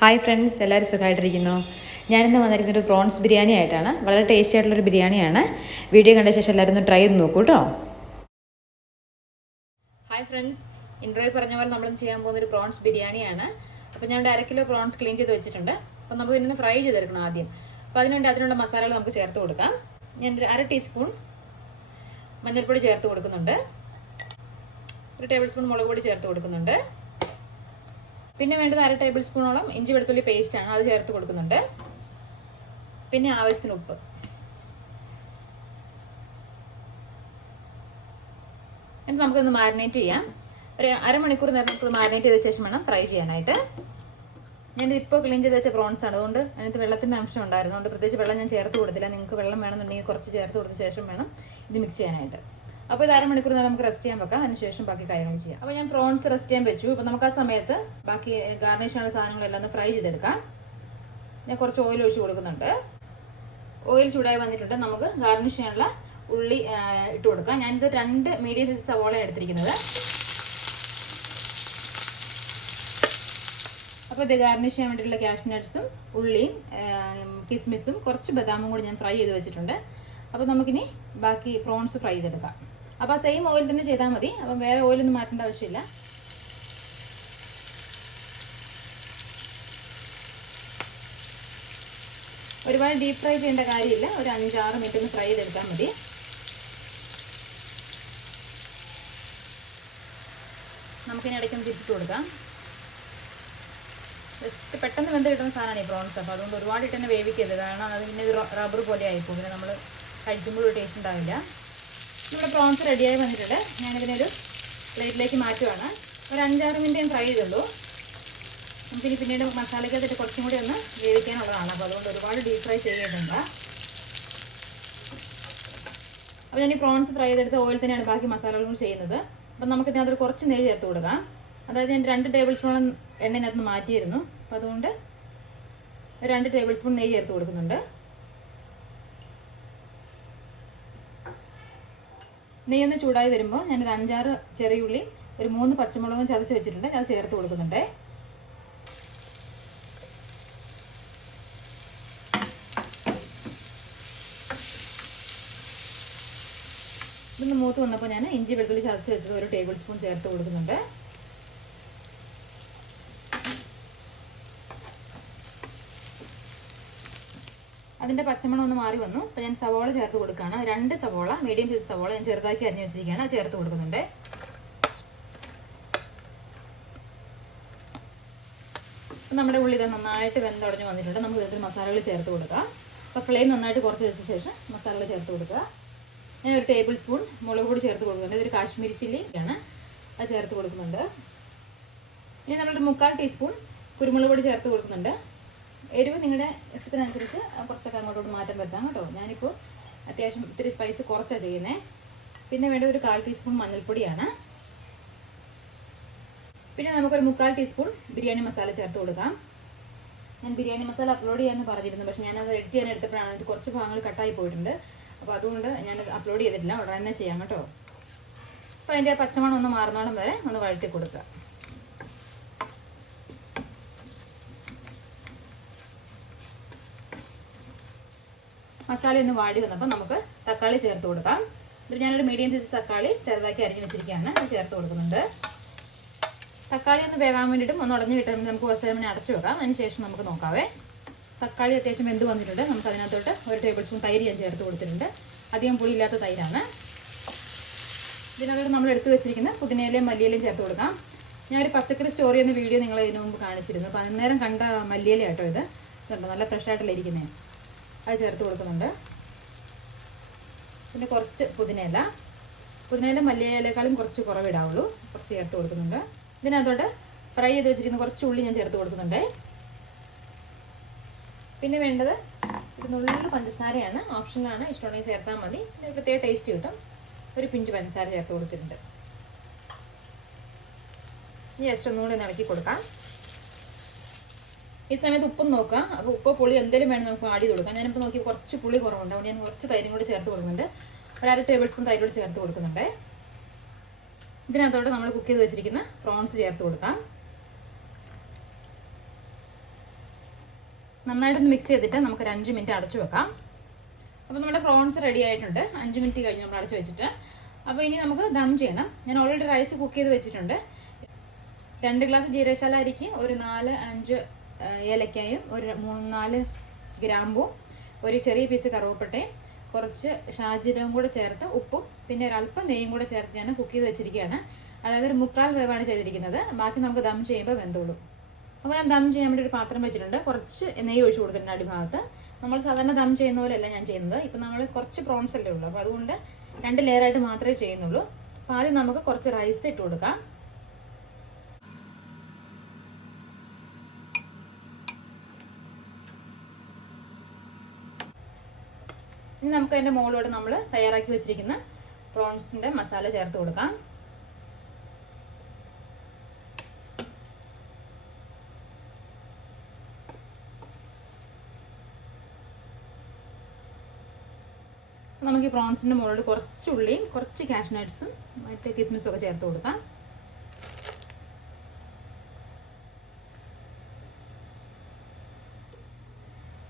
Hi friends, എല്ലാവരും സുഖമായിട്ടിരിക്കുന്നു. ഞാനിന്ന് വന്നിരിക്കുന്നത് ഒരു പ്രോൺസ് ബിരിയാണി ആയിട്ടാണ്. വളരെ ടേസ്റ്റി ആയിട്ടുള്ളൊരു ബിരിയാണിയാണ്. വീഡിയോ കണ്ട ശേഷം എല്ലാവരും ഒന്ന് ട്രൈ ചെയ്ത് നോക്കൂ കേട്ടോ. ഹായ് ഫ്രണ്ട്സ്, ഇൻട്രോയിൽ പറഞ്ഞ പോലെ നമ്മൾ ചെയ്യാൻ പോകുന്നൊരു പ്രോൺസ് ബിരിയാണിയാണ്. അപ്പോൾ ഞാൻ 1/2 കിലോ പ്രോൺസ് ക്ലീൻ ചെയ്ത് വെച്ചിട്ടുണ്ട്. അപ്പോൾ നമുക്ക് ഇതിനൊന്ന് ഫ്രൈ ചെയ്തെടുക്കണം ആദ്യം. അപ്പോൾ അതിനുള്ള മസാലകൾ നമുക്ക് ചേർത്ത് കൊടുക്കാം. ഞാനൊരു 1/2 ടീസ്പൂൺ മഞ്ഞൾപ്പൊടി ചേർത്ത് കൊടുക്കുന്നുണ്ട്. 1 ടേബിൾ സ്പൂൺ മുളക് പൊടി ചേർത്ത് കൊടുക്കുന്നുണ്ട്. പിന്നെ വേണ്ടത് 1/2 ടേബിൾ സ്പൂണോളം ഇഞ്ചി വെളുത്തുള്ളി പേസ്റ്റാണ്, അത് ചേർത്ത് കൊടുക്കുന്നുണ്ട്. പിന്നെ ആവശ്യത്തിന് ഉപ്പ്. എന്നിട്ട് നമുക്കൊന്ന് മാരിനേറ്റ് ചെയ്യാം. ഒരു അരമണിക്കൂർ നേരം നമുക്ക് മാരിനേറ്റ് ചെയ്ത ശേഷം വേണം ഫ്രൈ ചെയ്യാനായിട്ട്. ഞാനിതിപ്പോൾ ക്ലീൻ ചെയ്ത് വെച്ച പ്രോൺസ് ആണ്, അതുകൊണ്ട് അതിനകത്ത് വെള്ളത്തിൻ്റെ അംശം ഉണ്ടായിരുന്നു. അതുകൊണ്ട് പ്രത്യേകിച്ച് വെള്ളം ഞാൻ ചേർത്ത് കൊടുത്തില്ല. നിങ്ങൾക്ക് വെള്ളം വേണമെന്നുണ്ടെങ്കിൽ കുറച്ച് ചേർത്ത് കൊടുത്ത ശേഷം വേണം ഇത് മിക്സ് ചെയ്യാനായിട്ട്. അപ്പോൾ ഇത് അരമണിക്കൂർ നേരം നമുക്ക് റെസ്റ്റ് ചെയ്യാൻ വെക്കാം. അതിനുശേഷം ബാക്കി കാര്യങ്ങൾ ചെയ്യാം. അപ്പോൾ ഞാൻ പ്രോൺസ് റെസ്റ്റ് ചെയ്യാൻ വെച്ചു. അപ്പോൾ നമുക്ക് ആ സമയത്ത് ബാക്കി ഗാർണിഷ് ചെയ്യുന്ന സാധനങ്ങളെല്ലാം ഒന്ന് ഫ്രൈ ചെയ്തെടുക്കാം. ഞാൻ കുറച്ച് ഓയിൽ ഒഴിച്ച് കൊടുക്കുന്നുണ്ട്. ഓയിൽ ചൂടായി വന്നിട്ടുണ്ട്. നമുക്ക് ഗാർണിഷ് ചെയ്യാനുള്ള ഉള്ളി ഇട്ട് കൊടുക്കാം. ഞാനിത് 2 മീഡിയം സൈസ് സവോള എടുത്തിരിക്കുന്നത്. അപ്പോൾ ഇത് ഗാർണിഷ് ചെയ്യാൻ വേണ്ടിയിട്ടുള്ള കാഷ്നട്ട്സും ഉള്ളിയും കിസ്മിസും കുറച്ച് ബദാമും കൂടി ഞാൻ ഫ്രൈ ചെയ്ത് വെച്ചിട്ടുണ്ട്. അപ്പോൾ നമുക്കിനി ബാക്കി പ്രോൺസ് ഫ്രൈ ചെയ്തെടുക്കാം. അപ്പോൾ ആ സെയിം ഓയിൽ തന്നെ ചെയ്താൽ മതി. അപ്പം വേറെ ഓയിലൊന്നും മാറ്റേണ്ട ആവശ്യമില്ല. ഒരുപാട് ഡീപ്പ് ഫ്രൈ ചെയ്യേണ്ട കാര്യമില്ല. ഒരു 5-6 മിനിറ്റ് ഒന്ന് ഫ്രൈ ചെയ്തെടുത്താൽ മതി. നമുക്കിനി ഇടയ്ക്കൊന്ന് തിരിച്ചിട്ട് കൊടുക്കാം. ജസ്റ്റ് പെട്ടെന്ന് വെന്ത് കിട്ടുന്ന സാധനമാണ് ഈ പ്രോൺസ്. അപ്പോൾ അതുകൊണ്ട് ഒരുപാട് ഇട്ട് തന്നെ വേവിക്കരുത്, കാരണം അത് പിന്നെ റബ്ബർ പോലെ ആയിപ്പോൾ പിന്നെ നമ്മൾ കഴിക്കുമ്പോഴും ടേസ്റ്റ് ഉണ്ടാവില്ല. നമ്മുടെ പ്രോൺസ് റെഡിയായി വന്നിട്ടുണ്ട്. ഞാനിതിനൊരു പ്ലേറ്റിലേക്ക് മാറ്റുവാണ്. ഒരു 5-6 മിനിറ്റ് ഞാൻ ഫ്രൈ ചെയ്തുള്ളൂ. നമുക്കിനി പിന്നീട് മസാലയ്ക്കകത്തിട്ട് കുറച്ചും കൂടി ഒന്ന് വേവിക്കാനുള്ളതാണ്. അപ്പോൾ അതുകൊണ്ട് ഒരുപാട് ഡീപ്പ് ഫ്രൈ ചെയ്യേണ്ടത്. അപ്പോൾ ഞാൻ ഈ പ്രോൺസ് ഫ്രൈ ചെയ്തെടുത്ത ഓയിൽ തന്നെയാണ് ബാക്കി മസാലകളും ചെയ്യുന്നത്. അപ്പം നമുക്ക് ഇതിനകത്ത് കുറച്ച് നെയ്യ് ചേർത്ത് കൊടുക്കാം. അതായത് ഞാൻ 2 ടേബിൾ സ്പൂൺ എണ്ണയിനകത്ത് മാറ്റിയിരുന്നു. അപ്പോൾ അതുകൊണ്ട് 2 ടേബിൾ സ്പൂൺ നെയ്യ് ചേർത്ത് കൊടുക്കുന്നുണ്ട്. നെയ്യൊന്ന് ചൂടായി വരുമ്പോൾ ഞാനൊരു 5-6 ചെറിയുള്ളി, ഒരു 3 പച്ചമുളകും ചതച്ച് വെച്ചിട്ടുണ്ട്, അത് ചേർത്ത് കൊടുക്കുന്നുണ്ട്. ഇതൊന്ന് മൂത്ത് വന്നപ്പോൾ ഞാൻ ഇഞ്ചി വെളുത്തുള്ളി ചതച്ച് വെച്ചത് 1 ടേബിൾ സ്പൂൺ ചേർത്ത് കൊടുക്കുന്നുണ്ട്. അതിൻ്റെ പച്ചമണം ഒന്ന് മാറി വന്നു. അപ്പോൾ ഞാൻ സവോള ചേർത്ത് കൊടുക്കുകയാണ്. 2 സവോള, മീഡിയം സൈസ് സവോള ഞാൻ ചെറുതാക്കി അരിഞ്ഞ് വെച്ചിരിക്കുകയാണ്, അത് ചേർത്ത് കൊടുക്കുന്നുണ്ട്. നമ്മുടെ ഉള്ളി ഇത് നന്നായിട്ട് വെന്തുടഞ്ഞ് വന്നിട്ടുണ്ട്. നമുക്ക് ഇതിൽ മസാലകൾ ചേർത്ത് കൊടുക്കാം. അപ്പോൾ ഫ്ലെയിം നന്നായിട്ട് കുറച്ച് വെച്ച ശേഷം മസാലകൾ ചേർത്ത് കൊടുക്കുക. ഞാൻ 1 ടേബിൾ സ്പൂൺ മുളക് പൊടി ചേർത്ത് കൊടുക്കുന്നുണ്ട്. ഇതൊരു കാശ്മീരി ചില്ലിയാണ്, അത് ചേർത്ത് കൊടുക്കുന്നുണ്ട്. ഇനി നമ്മളൊരു 3/4 ടീസ്പൂൺ കുരുമുളക് പൊടി ചേർത്ത് കൊടുക്കുന്നുണ്ട്. എരിവ് നിങ്ങളുടെ ഇഷ്ടത്തിനനുസരിച്ച് കുറച്ചൊക്കെ അങ്ങോട്ടോട്ട് മാറ്റം വരുത്താം കേട്ടോ. ഞാനിപ്പോൾ അത്യാവശ്യം ഇത്തിരി സ്പൈസ് കുറച്ചാണ് ചെയ്യുന്നത്. പിന്നെ വേണ്ടത് ഒരു 1/4 ടീസ്പൂൺ മഞ്ഞൾപ്പൊടിയാണ്. പിന്നെ നമുക്കൊരു 3/4 ടീസ്പൂൺ ബിരിയാണി മസാല ചേർത്ത് കൊടുക്കാം. ഞാൻ ബിരിയാണി മസാല അപ്ലോഡ് ചെയ്യാമെന്ന് പറഞ്ഞിരുന്നു, പക്ഷേ ഞാനത് എഡിറ്റ് ചെയ്യാൻ എടുത്തപ്പോഴാണ് ഇത് കുറച്ച് ഭാഗങ്ങൾ കട്ടായി പോയിട്ടുണ്ട്. അപ്പോൾ അതുകൊണ്ട് ഞാനത് അപ്ലോഡ് ചെയ്തിട്ടില്ല, ഉടനെ തന്നെ ചെയ്യാം കേട്ടോ. അപ്പോൾ അതിൻ്റെ പച്ചമണം ഒന്ന് മാറുന്നോളം വരെ ഒന്ന് വഴറ്റി കൊടുക്കുക. മസാല ഒന്ന് വാടി വന്നപ്പോൾ നമുക്ക് തക്കാളി ചേർത്ത് കൊടുക്കാം. ഇത് ഞാനൊരു മീഡിയം സൈസ് തക്കാളി ചെറുതാക്കി അരിഞ്ഞ് വെച്ചിരിക്കുകയാണ്, അത് ചേർത്ത് കൊടുക്കുന്നുണ്ട്. തക്കാളി ഒന്ന് വേകാൻ വേണ്ടിയിട്ടും ഒന്ന് ഉടഞ്ഞ് കിട്ടുമ്പോൾ നമുക്ക് കുറച്ച് നേരം അടച്ചു വെക്കാം. അതിന് ശേഷം നമുക്ക് നോക്കാവേ. തക്കാളി അത്യാവശ്യം വെന്ത് വന്നിട്ടുണ്ട്. നമുക്ക് അതിനകത്തോട്ട് 1 ടേബിൾ സ്പൂൺ തൈര് ഞാൻ ചേർത്ത് കൊടുത്തിട്ടുണ്ട്. അധികം പുളിയില്ലാത്ത തൈരാണ്. ഇതിനകത്തോട്ട് നമ്മൾ എടുത്ത് വെച്ചിരിക്കുന്ന പുതിനയിലയും മല്ലിയിലയും ചേർത്ത് കൊടുക്കാം. ഞാനൊരു പച്ചക്കറി സ്റ്റോർ ചെയ്യുന്ന വീഡിയോ നിങ്ങളെ ഇതിനു മുമ്പ് കാണിച്ചിരുന്നു. അപ്പോൾ അന്നേരം കണ്ട മല്ലിയില കേട്ടോ ഇത്. ഇതുണ്ടോ, നല്ല ഫ്രഷ് ആയിട്ടല്ലേ ഇരിക്കുന്നത്, അത് ചേർത്ത് കൊടുക്കുന്നുണ്ട്. പിന്നെ കുറച്ച് പുതിനയില മല്ലിയിലേക്കാളും കുറച്ച് കുറവിടാവുള്ളൂ, കുറച്ച് ചേർത്ത് കൊടുക്കുന്നുണ്ട്. ഇതിനകത്തോട്ട് ഫ്രൈ ചെയ്ത് വെച്ചിരിക്കുന്ന കുറച്ച് ഉള്ളി ഞാൻ ചേർത്ത് കൊടുക്കുന്നുണ്ട്. പിന്നെ വേണ്ടത് ഒരു നുള്ളു പഞ്ചസാരയാണ്, ഓപ്ഷനിലാണ്, ഇഷ്ടമുണ്ടെങ്കിൽ ചേർത്താൽ മതി. ഇതിന് പ്രത്യേക ടേസ്റ്റ് കിട്ടും. ഒരു പിഞ്ച് പഞ്ചസാര ചേർത്ത് കൊടുത്തിട്ടുണ്ട്. ഇനി ജസ്റ്റ് ഒന്നുകൂടി ഇളക്കി കൊടുക്കാം. ഈ സമയത്ത് ഉപ്പും നോക്കാം. അപ്പോൾ ഉപ്പോ പുളി എന്തെങ്കിലും വേണം നമുക്ക് ആഡ് ചെയ്ത് കൊടുക്കാം. ഞാനിപ്പോൾ നോക്കി കുറച്ച് പുളി കുറവുണ്ട്, അതുകൊണ്ട് ഞാൻ കുറച്ച് തൈരും കൂടി ചേർത്ത് കൊടുക്കുന്നുണ്ട്. 1/2 ടേബിൾ സ്പൂൺ തൈര് കൂടി ചേർത്ത് കൊടുക്കുന്നുണ്ട്. ഇതിനകത്തോട്ട് നമ്മൾ കുക്ക് ചെയ്ത് വെച്ചിരിക്കുന്ന പ്രോൺസ് ചേർത്ത് കൊടുക്കാം. നന്നായിട്ടൊന്ന് മിക്സ് ചെയ്തിട്ട് നമുക്കൊരു 5 മിനിറ്റ് അടച്ചു വെക്കാം. അപ്പോൾ നമ്മുടെ പ്രോൺസ് റെഡി ആയിട്ടുണ്ട്. 5 മിനിറ്റ് കഴിഞ്ഞ് നമ്മൾ അടച്ചു വെച്ചിട്ട്. അപ്പോൾ ഇനി നമുക്ക് ദം ചെയ്യണം. ഞാൻ ഓൾറെഡി റൈസ് കുക്ക് ചെയ്ത് വെച്ചിട്ടുണ്ട്. 2 ഗ്ലാസ് ജീരകശാല അരിക്ക് ഒരു 4-5 ഏലക്കായും ഒരു 3-4 ഗ്രാമ്പും ഒരു ചെറിയ പീസ് കറുവപ്പട്ടയും കുറച്ച് ഷാജീരകം കൂടെ ചേർത്ത് ഉപ്പും പിന്നെ ഒരല്പം നെയ്യും കൂടെ ചേർത്ത് ഞാൻ കുക്ക് ചെയ്ത് വെച്ചിരിക്കുകയാണ്. അതായത് ഒരു 3/4 വേവാണ് ചെയ്തിരിക്കുന്നത്. ബാക്കി നമുക്ക് ദം ചെയ്യുമ്പോൾ വെന്തോളും. അപ്പോൾ ഞാൻ ദം ചെയ്യാൻ വേണ്ടി ഒരു പാത്രം വെച്ചിട്ടുണ്ട്. കുറച്ച് നെയ്യ് ഒഴിച്ച് കൊടുത്തിട്ടുണ്ട് അടിഭാഗത്ത്. നമ്മൾ സാധാരണ ദം ചെയ്യുന്ന പോലെയല്ല ഞാൻ ചെയ്യുന്നത്. ഇപ്പം നമ്മൾ കുറച്ച് പ്രോൺസ് അല്ലേ ഉള്ളൂ. അപ്പോൾ അതുകൊണ്ട് 2 ലെയറായിട്ട് മാത്രമേ ചെയ്യുന്നുള്ളൂ. അപ്പോൾ ആദ്യം നമുക്ക് കുറച്ച് റൈസ് ഇട്ട് കൊടുക്കാം. ഇനി നമുക്ക് അതിൻ്റെ മുകളിലോട്ട് നമ്മൾ തയ്യാറാക്കി വെച്ചിരിക്കുന്ന പ്രോൺസിൻ്റെ മസാല ചേർത്ത് കൊടുക്കാം. നമുക്ക് ഈ പ്രോൺസിൻ്റെ മുകളിലോട്ട് കുറച്ച് ഉള്ളിയും കുറച്ച് കാഷ്നട്ട്സും മറ്റ് കിസ്മിസും ഒക്കെ ചേർത്ത് കൊടുക്കാം.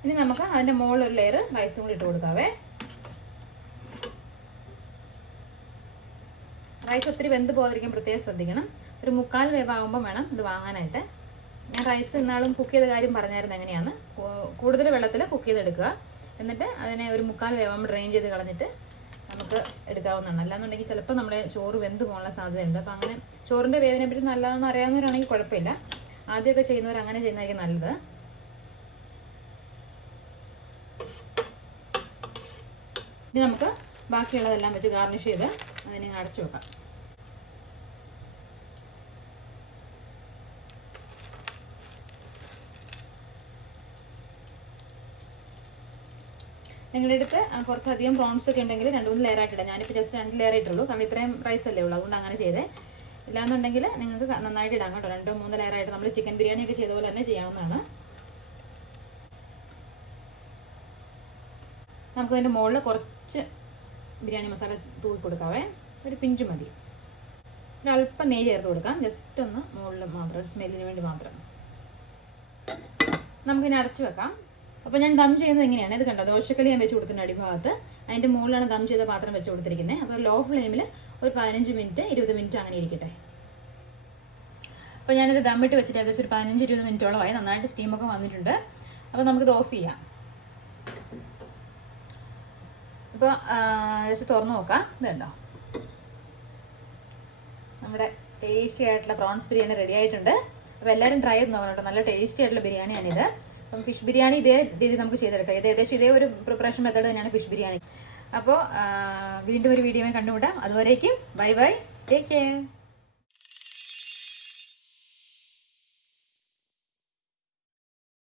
ഇനി നമുക്ക് അതിൻ്റെ മുകളിൽ ഒരു ലെയർ റൈസും കൂടി ഇട്ട് കൊടുക്കാവേ. റൈസ് ഒത്തിരി വെന്ത് പോകാതിരിക്കാൻ പ്രത്യേകം ശ്രദ്ധിക്കണം. ഒരു 3/4 വേവാകുമ്പോൾ വേണം ഇത് വാങ്ങാനായിട്ട്. ഞാൻ റൈസ് ഇന്നാളും കുക്ക് ചെയ്ത കാര്യം പറഞ്ഞായിരുന്നു എങ്ങനെയാണ്. കൂടുതൽ വെള്ളത്തിൽ കുക്ക് ചെയ്തെടുക്കുക. എന്നിട്ട് അതിനെ ഒരു 3/4 വേവാകുമ്പോൾ ഡ്രെയിൻ ചെയ്ത് കളഞ്ഞിട്ട് നമുക്ക് എടുക്കാവുന്നതാണ്. അല്ലാന്നുണ്ടെങ്കിൽ ചിലപ്പോൾ നമ്മുടെ ചോറ് വെന്ത് പോകാനുള്ള സാധ്യതയുണ്ട്. അപ്പോൾ അങ്ങനെ ചോറിൻ്റെ വേവിനെ പറ്റി നല്ലതെന്ന് അറിയാവുന്നവരാണെങ്കിൽ കുഴപ്പമില്ല. ആദ്യമൊക്കെ ചെയ്യുന്നവർ അങ്ങനെ ചെയ്യുന്നതായിരിക്കും നല്ലത്. ഇനി നമുക്ക് ബാക്കിയുള്ളതെല്ലാം വെച്ച് ഗാർണിഷ് ചെയ്ത് അതിനെ അടച്ചു വെക്കാം. നിങ്ങളുടെ അടുത്ത് കുറച്ചധികം പ്രോൺസ് ഒക്കെ ഉണ്ടെങ്കിൽ 2-3 ലെയർ ആയിട്ടില്ല. ഞാനിപ്പോൾ ജസ്റ്റ് 2 ലെയർ ഇട്ടുള്ളൂ. കാരണം ഇത്രയും റൈസ് അല്ലേ ഉള്ളൂ. അതുകൊണ്ട് അങ്ങനെ ചെയ്തേ. ഇല്ലാന്നുണ്ടെങ്കിൽ നിങ്ങൾക്ക് നന്നായിട്ട് ഇടാം കേട്ടോ. 2-3 ലെയർ ആയിട്ട് നമ്മൾ ചിക്കൻ ബിരിയാണി ഒക്കെ ചെയ്ത പോലെ തന്നെ ചെയ്യാവുന്നതാണ്. നമുക്കതിൻ്റെ മുകളിൽ കുറച്ച് ബിരിയാണി മസാല തൂക്കി കൊടുക്കാവേ. ഒരു പിഞ്ച് മതി. ഒരല്പം നെയ്യ് ചേർത്ത് കൊടുക്കാം. ജസ്റ്റ് ഒന്ന് മുകളിൽ മാത്രം, ഒരു സ്മെല്ലിന് വേണ്ടി മാത്രം. നമുക്കിനി അടച്ചു വെക്കാം. അപ്പോൾ ഞാൻ ദം ചെയ്യുന്നത് എങ്ങനെയാണ് ഇത് കണ്ടോ. ദോശക്കല്ല് ഞാൻ വെച്ച് കൊടുത്തിട്ടുണ്ട് അടിഭാഗത്ത്. അതിൻ്റെ മുകളിലാണ് ദം ചെയ്ത പാത്രം വെച്ച് കൊടുത്തിരിക്കുന്നത്. അപ്പോൾ ലോ ഫ്ലെയിമിൽ ഒരു 15 മിനിറ്റ് 20 മിനിറ്റ് അങ്ങനെ ഇരിക്കട്ടെ. അപ്പോൾ ഞാനിത് ദമ്മിട്ട് വെച്ചിട്ട് ഏകദേശം ഒരു 15-20 മിനിറ്റോളമായി. നന്നായിട്ട് സ്റ്റീമൊക്കെ വന്നിട്ടുണ്ട്. അപ്പോൾ നമുക്കിത് ഓഫ് ചെയ്യാം. ഇപ്പോൾ ജസ്റ്റ് തുറന്ന് നോക്കാം. ഇത് കണ്ടോ, നമ്മുടെ ടേസ്റ്റി ആയിട്ടുള്ള പ്രോൺസ് ബിരിയാണി റെഡി ആയിട്ടുണ്ട്. അപ്പോൾ എല്ലാവരും ട്രൈ ചെയ്ത് നോക്കണം കേട്ടോ. നല്ല ടേസ്റ്റി ആയിട്ടുള്ള ബിരിയാണിയാണിത്. അപ്പം ഫിഷ് ബിരിയാണി ഇതേ രീതി നമുക്ക് ചെയ്തെടുക്കാം. ഇത് ഏകദേശം ഇതേ ഒരു പ്രിപ്പറേഷൻ മെത്തേഡ് തന്നെയാണ് ഫിഷ് ബിരിയാണി. അപ്പോൾ വീണ്ടും ഒരു വീഡിയോയിൽ കണ്ടുമുട്ടാം. അതുവരേക്കും ബൈ ബൈ, ടേക്ക് കെയർ.